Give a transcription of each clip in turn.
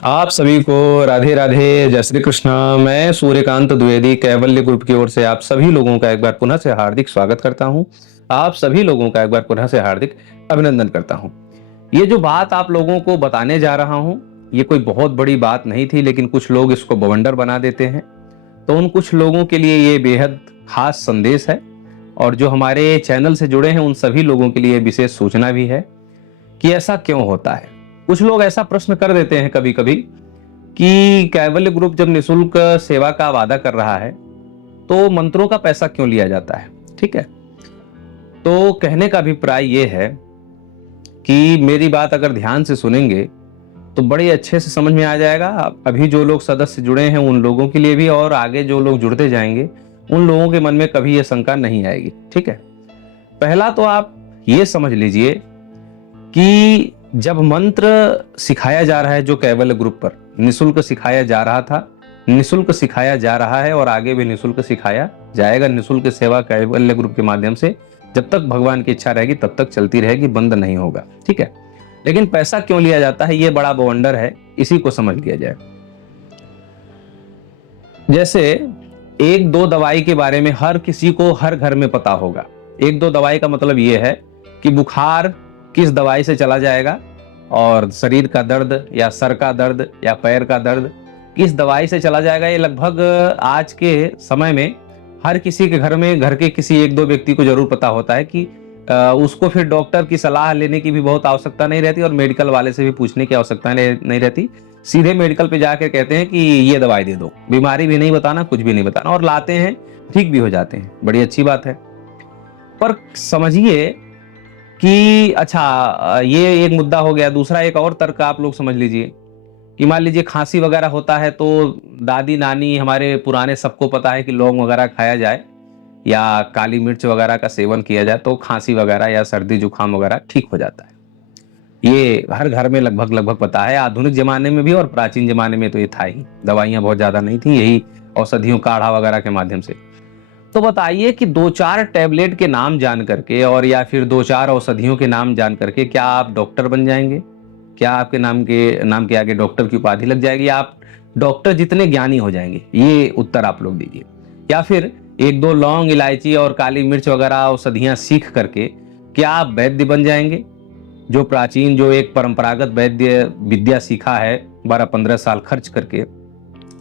आप सभी को राधे राधे, जय श्री कृष्ण। मैं सूर्यकांत द्विवेदी कैवल्य ग्रुप की ओर से आप सभी लोगों का एक बार पुनः से हार्दिक स्वागत करता हूं। आप सभी लोगों का एक बार पुनः से हार्दिक अभिनंदन करता हूं। ये जो बात आप लोगों को बताने जा रहा हूं, ये कोई बहुत बड़ी बात नहीं थी, लेकिन कुछ लोग इसको बवंडर बना देते हैं। तो उन कुछ लोगों के लिए ये बेहद खास संदेश है, और जो हमारे चैनल से जुड़े हैं उन सभी लोगों के लिए विशेष सूचना भी है कि ऐसा क्यों होता है। कुछ लोग ऐसा प्रश्न कर देते हैं कभी कभी कि कैवल्य ग्रुप जब निशुल्क सेवा का वादा कर रहा है तो मंत्रों का पैसा क्यों लिया जाता है। ठीक है, तो कहने का अभिप्राय यह है कि मेरी बात अगर ध्यान से सुनेंगे तो बड़े अच्छे से समझ में आ जाएगा। अभी जो लोग सदस्य जुड़े हैं उन लोगों के लिए भी, और आगे जो लोग जुड़ते जाएंगे उन लोगों के मन में कभी यह शंका नहीं आएगी। ठीक है, पहला तो आप ये समझ लीजिए कि जब मंत्र सिखाया जा रहा है, जो कैवल्य ग्रुप पर निशुल्क सिखाया जा रहा था, निशुल्क सिखाया जा रहा है और आगे भी निशुल्क सिखाया जाएगा। निशुल्क सेवा कैवल्य ग्रुप के माध्यम से जब तक भगवान की इच्छा रहेगी तब तक चलती रहेगी, बंद नहीं होगा। ठीक है, लेकिन पैसा क्यों लिया जाता है, ये बड़ा बवंडर है, इसी को समझ लिया जाए। जैसे एक दो दवाई के बारे में हर किसी को हर घर में पता होगा। एक दो दवाई का मतलब यह है कि बुखार किस दवाई से चला जाएगा, और शरीर का दर्द या सर का दर्द या पैर का दर्द किस दवाई से चला जाएगा। ये लगभग आज के समय में हर किसी के घर में, घर के किसी एक दो व्यक्ति को जरूर पता होता है कि उसको फिर डॉक्टर की सलाह लेने की भी बहुत आवश्यकता नहीं रहती, और मेडिकल वाले से भी पूछने की आवश्यकता नहीं रहती। सीधे मेडिकल पे जाकर कहते हैं कि ये दवाई दे दो, बीमारी भी नहीं बताना, कुछ भी नहीं बताना, और लाते हैं, ठीक भी हो जाते हैं। बड़ी अच्छी बात है। पर समझिए कि अच्छा, ये एक मुद्दा हो गया। दूसरा एक और तर्क आप लोग समझ लीजिए कि मान लीजिए खांसी वगैरह होता है तो दादी नानी हमारे पुराने सबको पता है कि लौंग वगैरह खाया जाए या काली मिर्च वगैरह का सेवन किया जाए तो खांसी वगैरह या सर्दी जुकाम वगैरह ठीक हो जाता है। ये हर घर में लगभग लगभग पता है, आधुनिक जमाने में भी और प्राचीन जमाने में तो ये था ही। दवाइयां बहुत ज्यादा नहीं थी, यही औषधियों काढ़ा वगैरह के माध्यम से। तो बताइए कि दो चार टैबलेट के नाम जान करके और या फिर दो चार औषधियों के नाम जान करके क्या आप डॉक्टर बन जाएंगे? क्या आपके नाम के आगे डॉक्टर की उपाधि लग जाएगी? आप डॉक्टर जितने ज्ञानी हो जाएंगे? ये उत्तर आप लोग दीजिए। या फिर एक दो लौंग इलायची और काली मिर्च वगैरह औषधियां सीख करके क्या आप वैद्य बन जाएंगे? जो प्राचीन, जो एक परंपरागत वैद्य विद्या सीखा है 12-15 साल खर्च करके,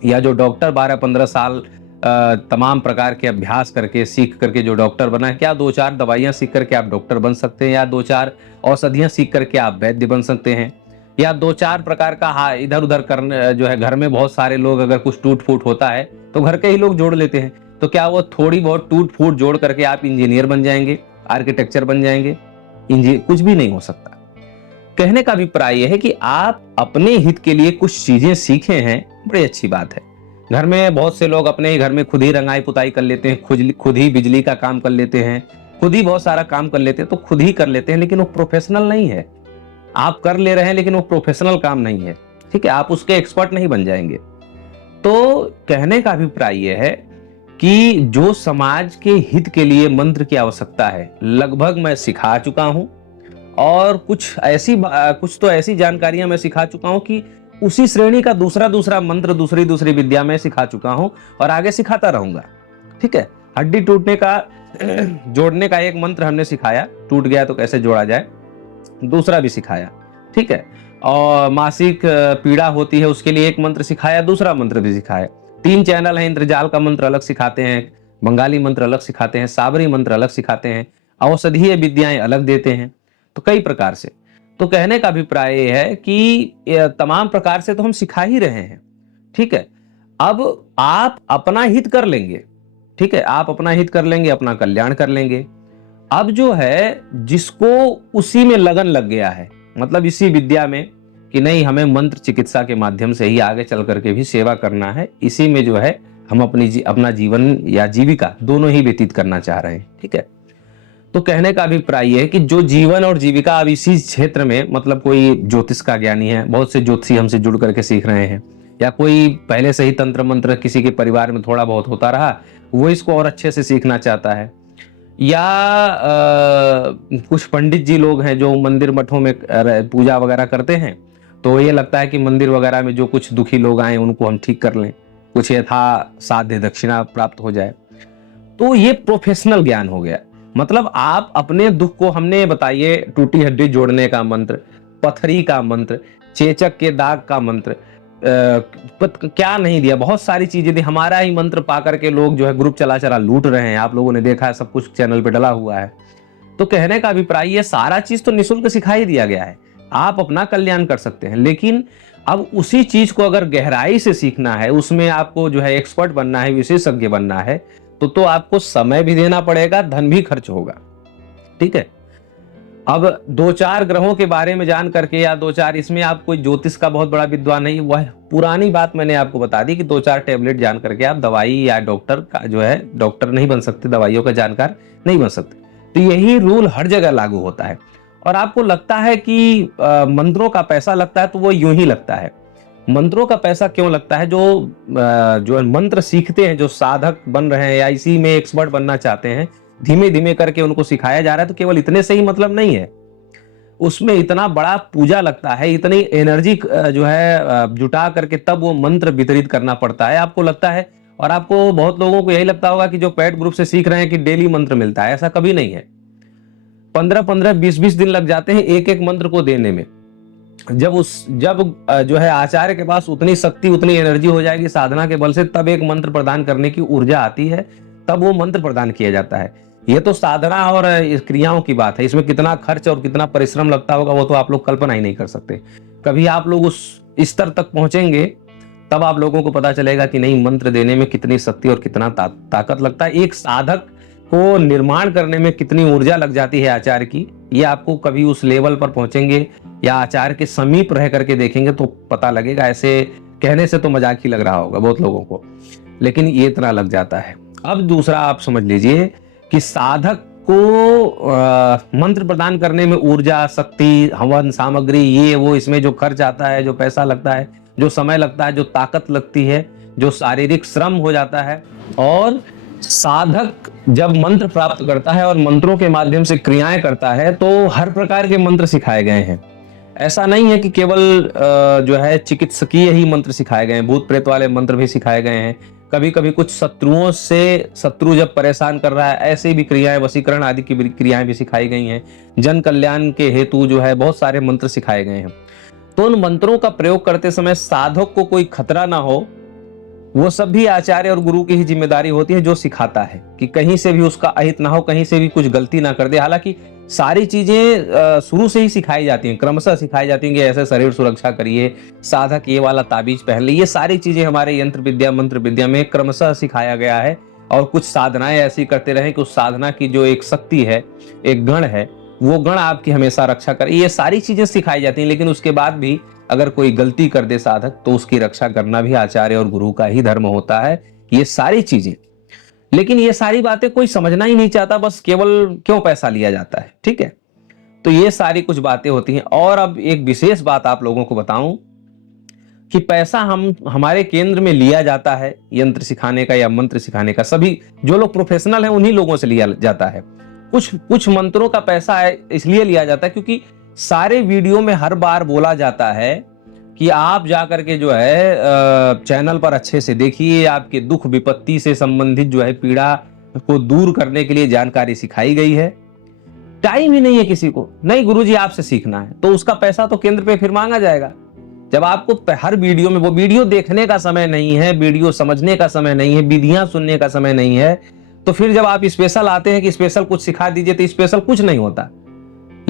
या जो डॉक्टर 12-15 साल तमाम प्रकार के अभ्यास करके सीख करके जो डॉक्टर बना है, क्या दो चार दवाइयां सीख करके आप डॉक्टर बन सकते हैं? या दो चार औषधियां सीख करके आप वैद्य बन सकते हैं? या दो चार प्रकार का इधर उधर करने जो है, घर में बहुत सारे लोग अगर कुछ टूट फूट होता है तो घर के ही लोग जोड़ लेते हैं, तो क्या वो थोड़ी बहुत टूट फूट जोड़ करके आप इंजीनियर बन जाएंगे, आर्किटेक्चर बन जाएंगे? कुछ भी नहीं हो सकता। कहने का अभिप्राय यह है कि आप अपने हित के लिए कुछ चीजें सीखे हैं, बड़ी अच्छी बात है। घर में बहुत से लोग अपने ही घर में खुद ही रंगाई पुताई कर लेते हैं, खुद ही बिजली का काम कर लेते हैं, खुद ही बहुत सारा काम कर लेते हैं, तो खुद ही कर लेते हैं, लेकिन वो प्रोफेशनल नहीं है। आप कर ले रहे हैं लेकिन वो प्रोफेशनल काम नहीं है। ठीक है, आप उसके एक्सपर्ट नहीं बन जाएंगे। तो कहने का अभिप्राय यह है कि जो समाज के हित के लिए मंत्र की आवश्यकता है, लगभग मैं सिखा चुका हूं, और कुछ तो ऐसी जानकारियां मैं सिखा चुका हूं कि उसी श्रेणी का दूसरा मंत्र दूसरी विद्या में सिखा चुका हूं और आगे सिखाता रहूंगा। ठीक है, हड्डी टूटने का जोड़ने का एक मंत्र हमने सिखाया, टूट गया तो कैसे जोड़ा जाए, दूसरा भी सिखाया। ठीक है, और मासिक पीड़ा होती है उसके लिए एक मंत्र सिखाया, दूसरा मंत्र भी सिखाया। 3 चैनल है, इंद्रजाल का मंत्र अलग सिखाते हैं, बंगाली मंत्र अलग सिखाते हैं, साबरी मंत्र अलग सिखाते हैं, औषधीय विद्याएं अलग देते हैं, तो कई प्रकार से। तो कहने का अभिप्राय यह है कि तमाम प्रकार से तो हम सिखा ही रहे हैं। ठीक है, अब आप अपना हित कर लेंगे। ठीक है, आप अपना हित कर लेंगे, अपना कल्याण कर लेंगे। अब जो है जिसको उसी में लगन लग गया है, मतलब इसी विद्या में, कि नहीं हमें मंत्र चिकित्सा के माध्यम से ही आगे चल करके भी सेवा करना है, इसी में जो है हम अपना जीवन या जीविका दोनों ही व्यतीत करना चाह रहे हैं। ठीक है, तो कहने का अभिप्राय है कि जो जीवन और जीविका अब इसी क्षेत्र में, मतलब कोई ज्योतिष का ज्ञानी है, बहुत से ज्योतिषी हमसे जुड़ करके सीख रहे हैं, या कोई पहले से ही तंत्र मंत्र किसी के परिवार में थोड़ा बहुत होता रहा, वो इसको और अच्छे से सीखना चाहता है, या कुछ पंडित जी लोग हैं जो मंदिर मठों में पूजा वगैरह करते हैं, तो ये लगता है कि मंदिर वगैरह में जो कुछ दुखी लोग आए उनको हम ठीक कर लें, कुछ यथा साध्य दक्षिणा प्राप्त हो जाए। तो ये प्रोफेशनल ज्ञान हो गया। मतलब आप अपने दुख को, हमने बताइए टूटी हड्डी जोड़ने का मंत्र, पथरी का मंत्र, चेचक के दाग का मंत्र, क्या नहीं दिया, बहुत सारी चीजें दी। हमारा ही मंत्र पा करके लोग जो है ग्रुप चला चला लूट रहे हैं, आप लोगों ने देखा है, सब कुछ चैनल पे डला हुआ है। तो कहने का अभिप्राय, ये सारा चीज तो निःशुल्क सिखाई दिया गया है, आप अपना कल्याण कर सकते हैं। लेकिन अब उसी चीज को अगर गहराई से सीखना है, उसमें आपको जो है एक्सपर्ट बनना है, विशेषज्ञ बनना है, तो आपको समय भी देना पड़ेगा, धन भी खर्च होगा। ठीक है। अब 2-4 ग्रहों के बारे में जान करके, या 2-4, इसमें आप कोई ज्योतिष का बहुत बड़ा विद्वान नहीं, वह पुरानी बात मैंने आपको बता दी कि 2-4 टैबलेट जान करके आप दवाई या डॉक्टर का जो है, डॉक्टर नहीं बन सकते, दवाइयों का जानकार नहीं बन सकते। तो यही रूल हर जगह लागू होता है। और आपको लगता है कि मंत्रों का पैसा लगता है, तो वो यूं ही लगता है। मंत्रों का पैसा क्यों लगता है? जो मंत्र सीखते हैं, जो साधक बन रहे हैं या इसी में एक्सपर्ट बनना चाहते हैं, धीमे धीमे करके उनको सिखाया जा रहा है, तो केवल इतने से ही मतलब नहीं है, उसमें इतना बड़ा पूजा लगता है, इतनी एनर्जी जो है जुटा करके तब वो मंत्र वितरित करना पड़ता है। आपको लगता है, और आपको बहुत लोगों को यही लगता होगा कि जो पेड ग्रुप से सीख रहे हैं कि डेली मंत्र मिलता है, ऐसा कभी नहीं है। 15-15, 20-20 दिन लग जाते हैं एक एक मंत्र को देने में। जब जो है आचार्य के पास उतनी शक्ति, उतनी एनर्जी हो जाएगी साधना के बल से, तब एक मंत्र प्रदान करने की ऊर्जा आती है, तब वो मंत्र प्रदान किया जाता है। ये तो साधना और क्रियाओं की बात है, इसमें कितना खर्च और कितना परिश्रम लगता होगा वो तो आप लोग कल्पना ही नहीं कर सकते। कभी आप लोग उस स्तर तक पहुंचेंगे, तब आप लोगों को पता चलेगा कि नहीं, मंत्र देने में कितनी शक्ति और कितना ताकत लगता है। एक साधक को निर्माण करने में कितनी ऊर्जा लग जाती है आचार्य की, ये आपको कभी उस लेवल पर पहुंचेंगे या आचार्य के समीप रह करके देखेंगे तो पता लगेगा। ऐसे कहने से तो मजाक ही लग रहा होगा बहुत लोगों को, लेकिन ये इतना लग जाता है। अब दूसरा आप समझ लीजिए कि साधक को मंत्र प्रदान करने में ऊर्जा, शक्ति, हवन सामग्री, ये वो, इसमें जो खर्च आता है, जो पैसा लगता है, जो समय लगता है, जो ताकत लगती है, जो शारीरिक श्रम हो जाता है, और साधक जब मंत्र प्राप्त करता है और मंत्रों के माध्यम से क्रियाएं करता है, तो हर प्रकार के मंत्र सिखाए गए हैं। ऐसा नहीं है कि केवल जो है चिकित्सकीय ही मंत्र सिखाए गए हैं, भूत प्रेत वाले मंत्र भी सिखाए गए हैं। कभी कभी कुछ शत्रुओं से, शत्रु जब परेशान कर रहा है, ऐसे भी क्रियाएं, वशीकरण आदि की क्रियाएं भी सिखाई गई हैं। जन कल्याण के हेतु जो है बहुत सारे मंत्र सिखाए गए हैं। तो उन मंत्रों का प्रयोग करते समय साधक को कोई खतरा ना हो, वो सब भी आचार्य और गुरु की ही जिम्मेदारी होती है, जो सिखाता है, कि कहीं से भी उसका अहित ना हो, कहीं से भी कुछ गलती ना कर दे। हालांकि सारी चीजें शुरू से ही सिखाई जाती हैं, क्रमशः सिखाई जाती हैं कि ऐसे शरीर सुरक्षा करिए, साधक ये वाला ताबीज पहन ले, ये सारी चीजें हमारे यंत्र विद्या, मंत्र विद्या में क्रमशः सिखाया गया है। और कुछ साधनाएं ऐसी करते रहे कि उस साधना की जो एक शक्ति है, एक गण है, वो गण आपकी हमेशा रक्षा करे। ये सारी चीजें सिखाई जाती हैं, लेकिन उसके बाद भी अगर कोई गलती कर दे साधक, तो उसकी रक्षा करना भी आचार्य और गुरु का ही धर्म होता है। ये सारी चीजें, लेकिन ये सारी बातें कोई समझना ही नहीं चाहता, बस केवल क्यों पैसा लिया जाता है। ठीक है, तो ये सारी कुछ बातें होती हैं। और अब एक विशेष बात आप लोगों को बताऊं कि पैसा हमारे केंद्र में लिया जाता है यंत्र सिखाने का या मंत्र सिखाने का, सभी जो लोग प्रोफेशनल हैं उन्हीं लोगों से लिया जाता है। कुछ मंत्रों का पैसा इसलिए लिया जाता है क्योंकि सारे वीडियो में हर बार बोला जाता है कि आप जाकर के जो है चैनल पर अच्छे से देखिए, आपके दुख विपत्ति से संबंधित जो है पीड़ा को दूर करने के लिए जानकारी सिखाई गई है। टाइम ही नहीं है किसी को, नहीं गुरुजी आपसे सीखना है, तो उसका पैसा तो केंद्र पे फिर मांगा जाएगा। जब आपको हर वीडियो में, वो वीडियो देखने का समय नहीं है, वीडियो समझने का समय नहीं है, विधियां सुनने का समय नहीं है, तो फिर जब आप स्पेशल आते हैं कि स्पेशल कुछ सिखा दीजिए, तो स्पेशल कुछ नहीं होता।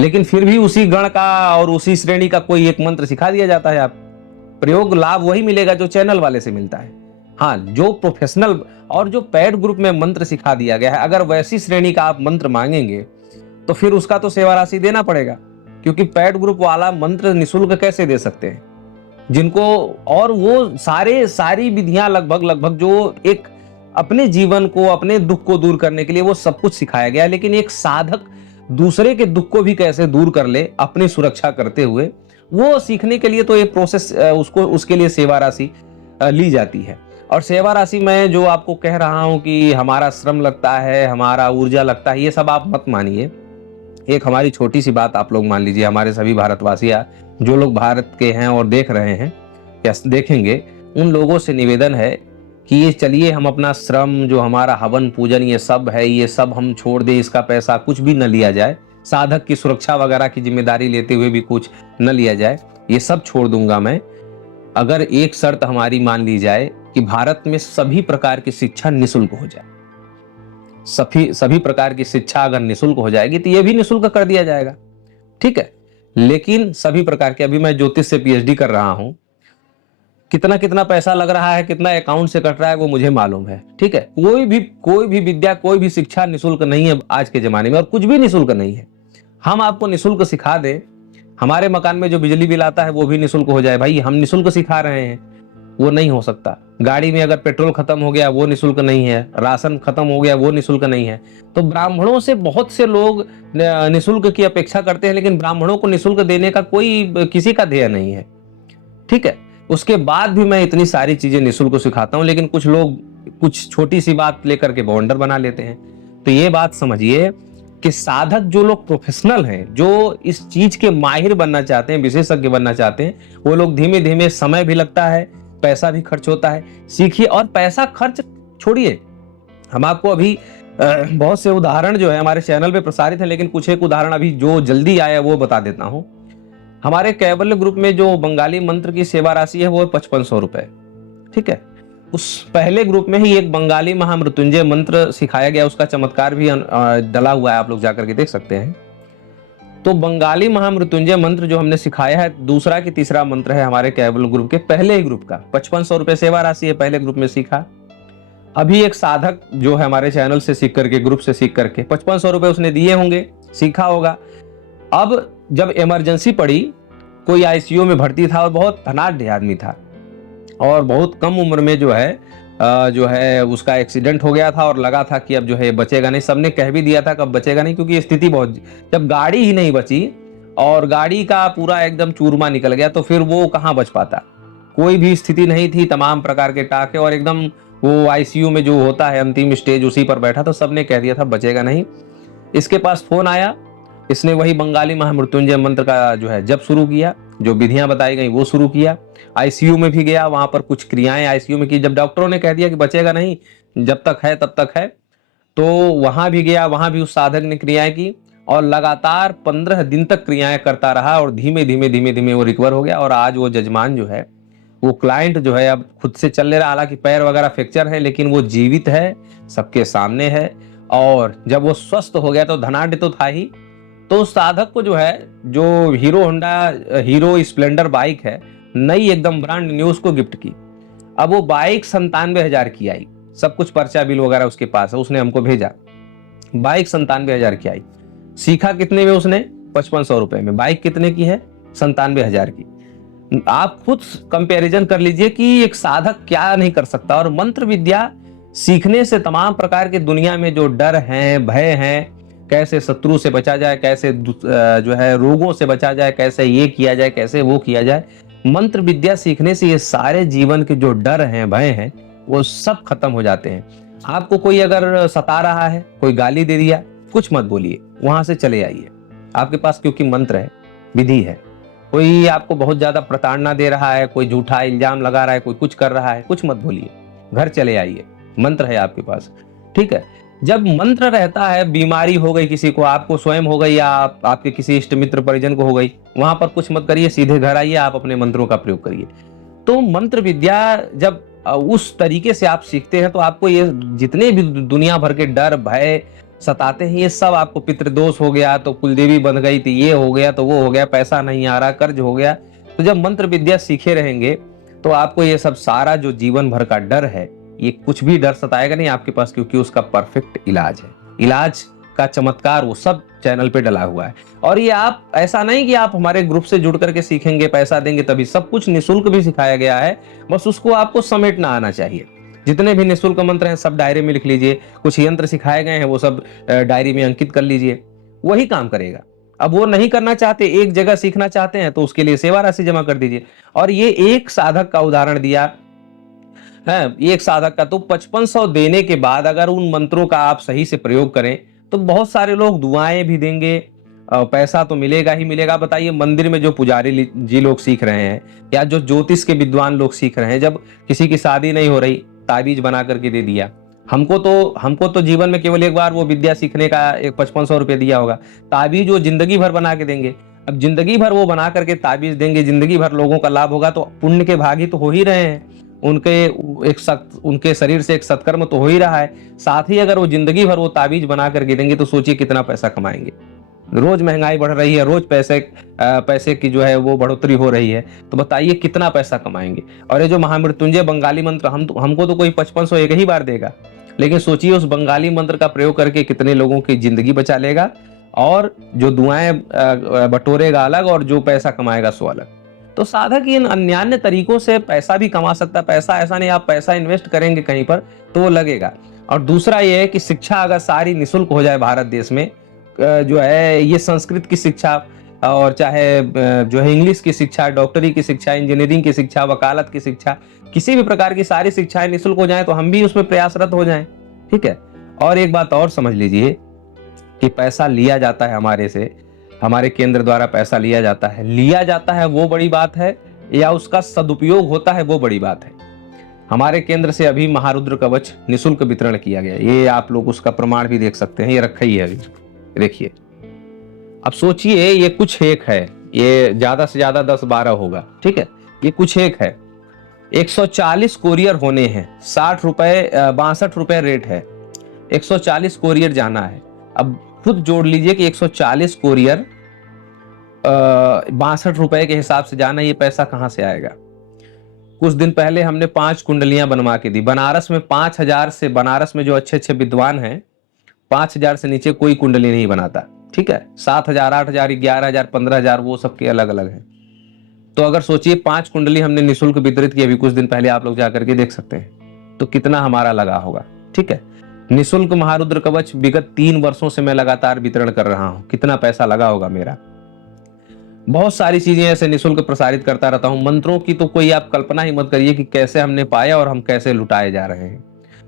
लेकिन फिर भी उसी गण का और उसी श्रेणी का कोई एक मंत्र सिखा दिया जाता है। आप प्रयोग लाभ वही मिलेगा जो चैनल वाले से मिलता है। हाँ, जो प्रोफेशनल और जो पेड ग्रुप में मंत्र सिखा दिया गया है, अगर वैसी श्रेणी का आप मंत्र मांगेंगे तो फिर उसका तो सेवा राशि देना पड़ेगा, क्योंकि पेड ग्रुप वाला मंत्र निःशुल्क कैसे दे सकते हैं जिनको, और वो सारी विधियां लगभग जो एक अपने जीवन को, अपने दुख को दूर करने के लिए वो सब कुछ सिखाया गया। लेकिन एक साधक दूसरे के दुख को भी कैसे दूर कर ले अपनी सुरक्षा करते हुए, वो सीखने के लिए तो ये प्रोसेस, उसके लिए सेवा राशि ली जाती है। और सेवा राशि में जो आपको कह रहा हूं कि हमारा श्रम लगता है, हमारा ऊर्जा लगता है, ये सब आप मत मानिए। एक हमारी छोटी सी बात आप लोग मान लीजिए, हमारे सभी भारतवासी जो लोग भारत के हैं और देख रहे हैं या देखेंगे, उन लोगों से निवेदन है कि ये चलिए हम अपना श्रम, जो हमारा हवन पूजन ये सब है, ये सब हम छोड़ दें, इसका पैसा कुछ भी न लिया जाए, साधक की सुरक्षा वगैरह की जिम्मेदारी लेते हुए भी कुछ न लिया जाए, ये सब छोड़ दूंगा मैं, अगर एक शर्त हमारी मान ली जाए कि भारत में सभी प्रकार की शिक्षा निःशुल्क हो जाए। सभी प्रकार की शिक्षा अगर निःशुल्क हो जाएगी तो ये भी निःशुल्क कर दिया जाएगा, ठीक है। लेकिन सभी प्रकार के, अभी मैं ज्योतिष से पीएचडी कर रहा हूं, कितना कितना पैसा लग रहा है, कितना अकाउंट से कट रहा है वो मुझे मालूम है, ठीक है। कोई भी विद्या, कोई भी शिक्षा निःशुल्क नहीं है आज के जमाने में, और कुछ भी निःशुल्क नहीं है। हम आपको निःशुल्क सिखा दें, हमारे मकान में जो बिजली बिल आता है वो भी निःशुल्क हो जाए, भाई हम निःशुल्क सिखा रहे हैं, वो नहीं हो सकता। गाड़ी में अगर पेट्रोल खत्म हो गया वो निःशुल्क नहीं है, राशन खत्म हो गया वो निःशुल्क नहीं है। तो ब्राह्मणों से बहुत से लोग निःशुल्क की अपेक्षा करते हैं, लेकिन ब्राह्मणों को निःशुल्क देने का कोई किसी का ध्येय नहीं है, ठीक है। उसके बाद भी मैं इतनी सारी चीजें निःशुल्क सिखाता हूं, लेकिन कुछ लोग कुछ छोटी सी बात लेकर के बवंडर बना लेते हैं। तो ये बात समझिए कि साधक जो लोग प्रोफेशनल हैं, जो इस चीज के माहिर बनना चाहते हैं, विशेषज्ञ बनना चाहते हैं, वो लोग धीमे धीमे, समय भी लगता है, पैसा भी खर्च होता है, सीखिए। और पैसा खर्च छोड़िए, हम आपको अभी बहुत से उदाहरण जो है हमारे चैनल पे प्रसारित है, लेकिन कुछ एक उदाहरण अभी जो जल्दी आया वो बता देता हूं। हमारे कैवल्य ग्रुप में जो बंगाली मंत्र की सेवा राशि है वो है 5500 रुपए, ठीक है। उस पहले ग्रुप में ही एक बंगाली महामृत्युंजय मंत्र सिखाया गया, उसका चमत्कार भी डला हुआ है, आप लोग जाकर के देख सकते हैं। तो बंगाली महामृत्युंजय मंत्र जो हमने सिखाया है, दूसरा की तीसरा मंत्र है हमारे कैवल्य ग्रुप के पहले ही ग्रुप का। 5500 रुपए सेवा राशि है, पहले ग्रुप में सीखा। अभी एक साधक जो है हमारे चैनल से सीख करके, ग्रुप से सीख करके 5500 रुपए उसने दिए होंगे, सीखा होगा। अब जब इमरजेंसी पड़ी, कोई आईसीयू में भर्ती था और बहुत धनाढ्य आदमी था, और बहुत कम उम्र में जो है उसका एक्सीडेंट हो गया था, और लगा था कि अब जो है बचेगा नहीं। सबने कह भी दिया था कि अब बचेगा नहीं, क्योंकि स्थिति बहुत, जब गाड़ी ही नहीं बची और गाड़ी का पूरा एकदम चूरमा निकल गया तो फिर वो कहाँ बच पाता। कोई भी स्थिति नहीं थी, तमाम प्रकार के टाके, और एकदम वो आईसीयू में जो होता है अंतिम स्टेज, उसी पर बैठा, तो सबने कह दिया था बचेगा नहीं। इसके पास फोन आया, इसने वही बंगाली महामृत्युंजय मंत्र का जो है जप शुरू किया, जो विधियां बताई गई वो शुरू किया। आईसीयू में भी गया, वहां पर कुछ क्रियाएं आईसीयू में की। जब डॉक्टरों ने कह दिया कि बचेगा नहीं, जब तक है तब तक है, तो वहां भी गया, वहां भी उस साधक ने क्रियाएं की, और लगातार 15 दिन तक क्रियाएं करता रहा, और धीमे धीमे वो रिकवर हो गया। और आज वो जजमान जो है, वो क्लाइंट जो है, अब खुद से चल ले रहा, हालांकि पैर वगैरह फ्रैक्चर है, लेकिन वो जीवित है, सबके सामने है। और जब वो स्वस्थ हो गया तो धनाढ्य तो था ही, तो उस साधक को जो है, जो हीरो स्प्लेंडर बाइक है, नई एकदम ब्रांड न्यू, उसको गिफ्ट की। अब वो बाइक 97,000 की आई, सब कुछ पर्चा बिल वगैरह उसके पास है, उसने हमको भेजा। बाइक 97,000 की आई। सीखा कितने में उसने? 5500 रुपए में। बाइक कितने की है? 97,000 की। आप खुद कंपैरिजन कर लीजिए कि एक साधक क्या नहीं कर सकता। और मंत्र विद्या सीखने से तमाम प्रकार के दुनिया में जो डर हैं, भय हैं, कैसे शत्रु से बचा जाए, कैसे जो है रोगों से बचा जाए, कैसे ये किया जाए, कैसे वो किया जाए, मंत्र विद्या सीखने से ये सारे जीवन के जो डर हैं, भय हैं, वो सब खत्म हो जाते हैं। आपको कोई अगर सता रहा है, कोई गाली दे दिया, कुछ मत बोलिए, वहां से चले आइए। आपके पास क्योंकि मंत्र है, विधि है। कोई आपको बहुत ज्यादा प्रताड़ना दे रहा है, कोई झूठा इल्जाम लगा रहा है, कोई कुछ कर रहा है, कुछ मत बोलिए, घर चले आइए, मंत्र है आपके पास, ठीक है। जब मंत्र रहता है, बीमारी हो गई किसी को, आपको स्वयं हो गई, या आपके किसी इष्ट मित्र परिजन को हो गई, वहां पर कुछ मत करिए, सीधे घर आइए, आप अपने मंत्रों का प्रयोग करिए। तो मंत्र विद्या जब उस तरीके से आप सीखते हैं, तो आपको ये जितने भी दुनिया भर के डर भय सताते हैं, ये सब आपको, पितृदोष हो गया तो कुलदेवी बन गई थी, ये हो गया तो वो हो गया, पैसा नहीं आ रहा, कर्ज हो गया, तो जब मंत्र विद्या सीखे रहेंगे तो आपको ये सब सारा जो जीवन भर का डर है, ये कुछ भी डर सताएगा नहीं आपके पास, क्योंकि उसका परफेक्ट इलाज है। इलाज का चमत्कार वो सब चैनल पे डला हुआ है। और ये आप, ऐसा नहीं कि आप हमारे ग्रुप से जुड़ करके सीखेंगे, पैसा देंगे तभी, सब कुछ निःशुल्क भी सिखाया गया है, बस उसको आपको समेटना आना चाहिए। जितने भी निःशुल्क मंत्र हैं सब डायरी में लिख लीजिए, कुछ यंत्र सिखाए गए हैं वो सब डायरी में अंकित कर लीजिए, वही काम करेगा। अब वो नहीं करना चाहते, एक जगह सीखना चाहते हैं, तो उसके लिए सेवा राशि जमा कर दीजिए। और ये एक साधक का उदाहरण दिया है, एक साधक का, तो 5500 देने के बाद अगर उन मंत्रों का आप सही से प्रयोग करें तो बहुत सारे लोग दुआएं भी देंगे, पैसा तो मिलेगा ही मिलेगा। बताइए, मंदिर में जो पुजारी जी लोग सीख रहे हैं या जो ज्योतिष के विद्वान लोग सीख रहे हैं, जब किसी की शादी नहीं हो रही, ताबीज बना करके दे दिया। हमको तो जीवन में केवल एक बार वो विद्या सीखने का एक 5500 रुपये दिया होगा। ताबीज वो जिंदगी भर बना के देंगे। अब जिंदगी भर वो बना करके ताबीज देंगे, जिंदगी भर लोगों का लाभ होगा, तो पुण्य के भागी तो हो ही रहे हैं। उनके शरीर से एक सत्कर्म तो हो ही रहा है। साथ ही अगर वो जिंदगी भर वो ताबीज बना करके देंगे तो सोचिए कितना पैसा कमाएंगे। रोज महंगाई बढ़ रही है, रोज पैसे की जो है वो बढ़ोतरी हो रही है, तो बताइए कितना पैसा कमाएंगे। और ये जो महामृत्युंजय बंगाली मंत्र, हमको तो कोई 5500 एक ही बार देगा, लेकिन सोचिए उस बंगाली मंत्र का प्रयोग करके कितने लोगों की जिंदगी बचा लेगा, और जो दुआएं बटोरेगा अलग और जो पैसा कमाएगा सो अलग। तो साधक इन अन्य तरीकों से पैसा भी कमा सकता है। पैसा ऐसा नहीं, आप पैसा इन्वेस्ट करेंगे कहीं पर तो वो लगेगा। और दूसरा ये है कि शिक्षा अगर सारी निःशुल्क हो जाए भारत देश में, जो है ये संस्कृत की शिक्षा और चाहे जो है इंग्लिश की शिक्षा, डॉक्टरी की शिक्षा, इंजीनियरिंग की शिक्षा, वकालत की शिक्षा, किसी भी प्रकार की सारी शिक्षाएं निःशुल्क हो जाएं तो हम भी उसमें प्रयासरत हो जाएं। ठीक है। और एक बात और समझ लीजिए कि पैसा लिया जाता है हमारे से, हमारे केंद्र द्वारा पैसा लिया जाता है वो बड़ी बात है, या उसका सदुपयोग होता है वो बड़ी बात है। हमारे केंद्र से अभी महारुद्र कवच निःशुल्क वितरण किया गया, ये आप लोग उसका प्रमाण भी देख सकते हैं, ये रखा ही है अभी, देखिए। अब सोचिए ये कुछ एक है, ये ज्यादा से ज्यादा 10-12 होगा, ठीक है, ये कुछ एक है। 140 कोरियर होने हैं, 60 रुपए 62 रुपए रेट है, 140 कोरियर जाना है। अब खुद जोड़ लीजिए कि 140 कोरियर 62 रुपए के हिसाब से जाना, ये पैसा कहां से आएगा। कुछ दिन पहले हमने 5 कुंडलियां बनवा के दी बनारस में। 5000 से, बनारस में जो अच्छे अच्छे विद्वान हैं, 5000 से नीचे कोई कुंडली नहीं बनाता, ठीक है। 7000, 8000, 11000, 15000 वो सबके अलग अलग हैं। तो अगर सोचिए 5 कुंडली हमने निःशुल्क वितरित की अभी कुछ दिन पहले, आप लोग जाकर के देख सकते हैं, तो कितना हमारा लगा होगा, ठीक है। निःशुल्क महारुद्र कवच विगत 3 वर्षों से मैं लगातार वितरण कर रहा हूं, कितना पैसा लगा होगा मेरा। बहुत सारी चीजें ऐसे निःशुल्क प्रसारित करता रहता हूं। मंत्रों की तो कोई आप कल्पना ही मत करिए कि कैसे हमने पाया और हम कैसे लुटाए जा रहे हैं।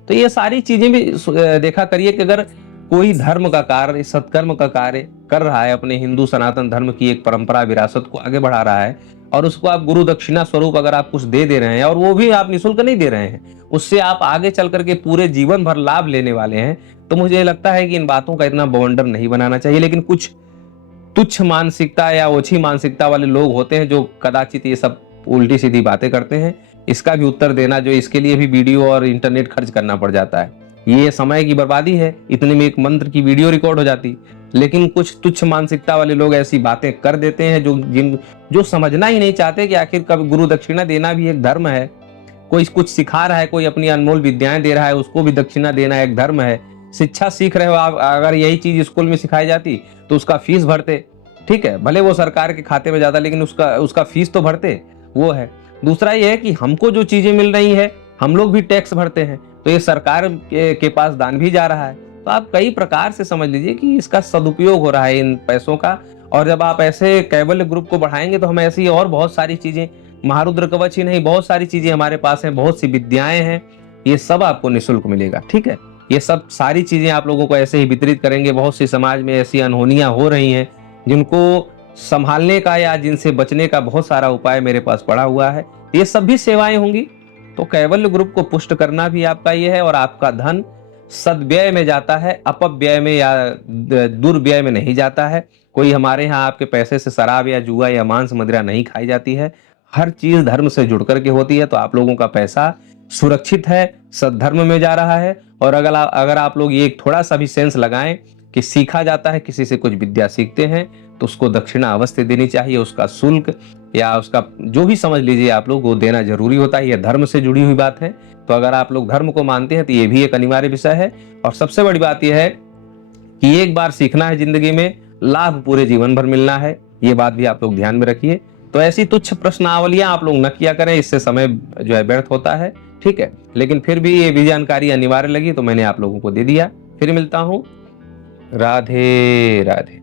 तो ये सारी चीजें भी देखा करिए कि अगर कोई धर्म का कार्य, सत्कर्म का कार्य कर रहा है, अपने हिंदू सनातन धर्म की एक परंपरा विरासत को आगे बढ़ा रहा है, और उसको आप गुरु दक्षिणा स्वरूप अगर आप कुछ दे रहे हैं, और वो भी आप निःशुल्क नहीं दे रहे हैं, उससे आप आगे चल करके पूरे जीवन भर लाभ लेने वाले हैं, तो मुझे लगता है कि इन बातों का इतना बवंडर नहीं बनाना चाहिए। लेकिन कुछ तुच्छ मानसिकता या ओछी मानसिकता वाले लोग होते हैं जो कदाचित ये सब उल्टी सीधी बातें करते हैं। इसका भी उत्तर देना, जो इसके लिए भी वीडियो और इंटरनेट खर्च करना पड़ जाता है, ये समय की बर्बादी है। इतने में एक मंत्र की वीडियो रिकॉर्ड हो जाती। लेकिन कुछ तुच्छ मानसिकता वाले लोग ऐसी बातें कर देते हैं जो समझना ही नहीं चाहते कि आखिर कब गुरु दक्षिणा देना भी एक धर्म है। कोई कुछ सिखा रहा है, कोई अपनी अनमोल विद्याएं दे रहा है, उसको भी दक्षिणा देना एक धर्म है। शिक्षा सीख रहे हो आप, अगर यही चीज स्कूल में सिखाई जाती तो उसका फीस भरते, ठीक है, भले वो सरकार के खाते में जाता, लेकिन उसका फीस तो भरते, वो है। दूसरा ये है कि हमको जो चीजें मिल रही है, हम लोग भी टैक्स भरते हैं, तो ये सरकार के पास दान भी जा रहा है। तो आप कई प्रकार से समझ लीजिए कि इसका सदुपयोग हो रहा है इन पैसों का। और जब आप ऐसे कैवल्य ग्रुप को बढ़ाएंगे तो हम ऐसी और बहुत सारी चीजें, महारुद्र कवच ही नहीं, बहुत सारी चीजें हमारे पास हैं, बहुत सी विद्याएं हैं, ये सब आपको निःशुल्क मिलेगा, ठीक है। ये सब सारी चीजें आप लोगों को ऐसे ही वितरित करेंगे। बहुत सी समाज में ऐसी अनहोनियां हो रही हैं जिनको संभालने का या जिनसे बचने का बहुत सारा उपाय मेरे पास पड़ा हुआ है। ये सब भी सेवाएं होंगी। तो कैवल्य ग्रुप को पुष्ट करना भी आपका ये है, और आपका धन सदव्यय में जाता है, अपव्यय में या दुर्व्यय में नहीं जाता है। कोई हमारे यहाँ आपके पैसे से शराब या जुआ या मांस मदिरा नहीं खाई जाती है। हर चीज धर्म से जुड़ करके होती है। तो आप लोगों का पैसा सुरक्षित है, सद्धर्म में जा रहा है। और अगर आप लोग ये थोड़ा सा भी सेंस लगाएं कि सीखा जाता है, किसी से कुछ विद्या सीखते हैं तो उसको दक्षिणा अवश्य देनी चाहिए। उसका शुल्क या उसका जो भी समझ लीजिए आप लोग, वो देना जरूरी होता है। यह धर्म से जुड़ी हुई बात है। तो अगर आप लोग धर्म को मानते हैं तो ये भी एक अनिवार्य विषय है। और सबसे बड़ी बात यह है कि एक बार सीखना है जिंदगी में, लाभ पूरे जीवन भर मिलना है। ये बात भी आप लोग ध्यान में रखिए। तो ऐसी तुच्छ प्रश्नावलियां आप लोग न किया करें, इससे समय जो है व्यर्थ होता है, ठीक है। लेकिन फिर भी ये भी जानकारी अनिवार्य लगी तो मैंने आप लोगों को दे दिया। फिर मिलता हूं। राधे राधे।